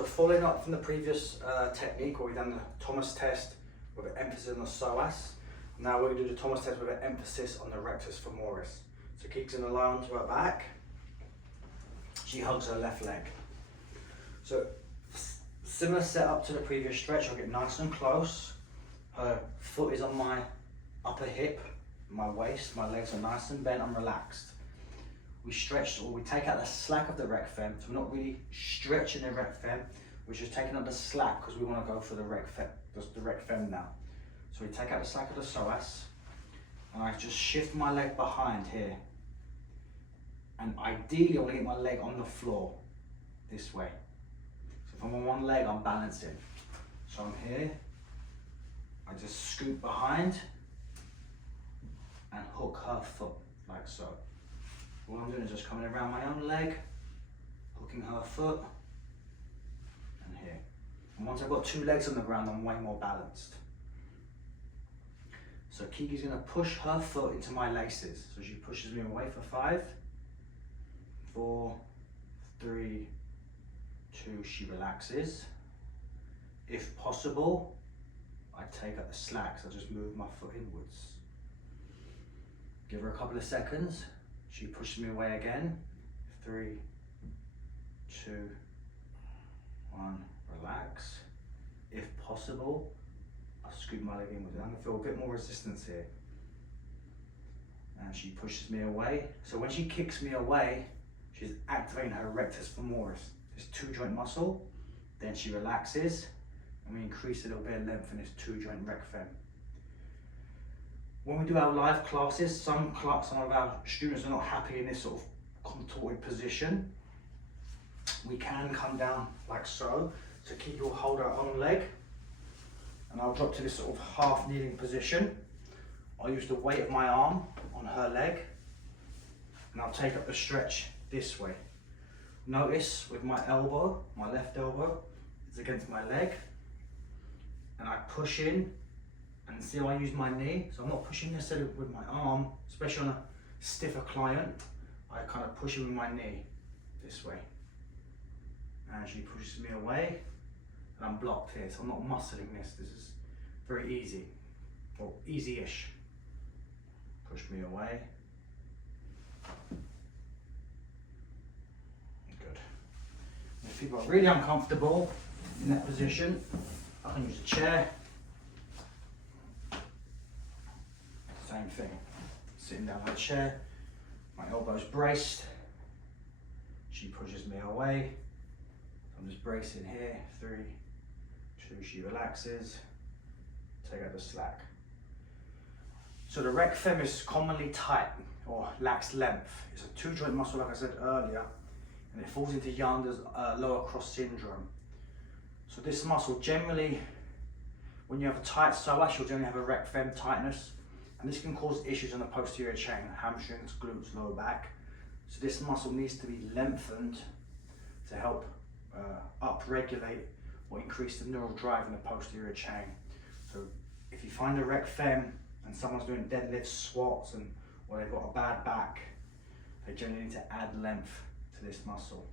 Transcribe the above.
So following up from the previous technique where we've done the Thomas test with an emphasis on the psoas, now we're going to do the Thomas test with an emphasis on the rectus femoris. So Keegan's going to lie onto her back. She hugs her left leg. So similar setup to the previous stretch. I'll get nice and close. Her foot is on my upper hip, my waist. My legs are nice and bent and relaxed. We stretch, or we take out the slack of the rec fem. So we're not really stretching the rec fem. We're just taking out the slack because we want to go for the rec fem now. So we take out the slack of the psoas, and I just shift my leg behind here. And ideally, I want to get my leg on the floor this way. So if I'm on one leg, I'm balancing. So I'm here. I just scoot behind and hook her foot like so. All I'm doing is just coming around my own leg, hooking her foot, and here. And once I've got two legs on the ground, I'm way more balanced. So Kiki's gonna push her foot into my laces. So she pushes me away for 5, 4, 3, 2, she relaxes. If possible, I take up the slack, so I just move my foot inwards. Give her a couple of seconds. She pushes me away again. 3, 2, 1, relax. If possible, I scoot my leg inwards. I'm gonna feel a bit more resistance here. And she pushes me away. So when she kicks me away, she's activating her rectus femoris, this 2-joint muscle. Then she relaxes, and we increase a little bit of length in this 2-joint rec fem. When we do our live classes, some of our students are not happy in this sort of contorted position. We can come down like so. So Kiki will hold her own leg, and I'll drop to this sort of half kneeling position. I'll use the weight of my arm on her leg, and I'll take up the stretch this way. Notice with my elbow, my left elbow is against my leg, and I push in, and see how I use my knee. So I'm not pushing necessarily with my arm, especially on a stiffer client. I kind of push in with my knee this way. And she pushes me away, and I'm blocked here. So I'm not muscling this. This is very easy, or easy-ish. Push me away. Good. If people are really uncomfortable in that position, I can use a chair. Same thing. Sitting down on a chair, my elbows braced. She pushes me away. I'm just bracing here. 3, 2, she relaxes. Take out the slack. So the rec fem is commonly tight or lacks length. It's a 2-joint muscle, like I said earlier, and it falls into Yander's lower cross syndrome. So this muscle generally, when you have a tight psoas, you'll generally have a rec fem tightness, and this can cause issues in the posterior chain, hamstrings, glutes, lower back. So this muscle needs to be lengthened to help up-regulate or increase the neural drive in the posterior chain. So if you find a rec fem and someone's doing deadlifts, squats, or they've got a bad back, they generally need to add length to this muscle.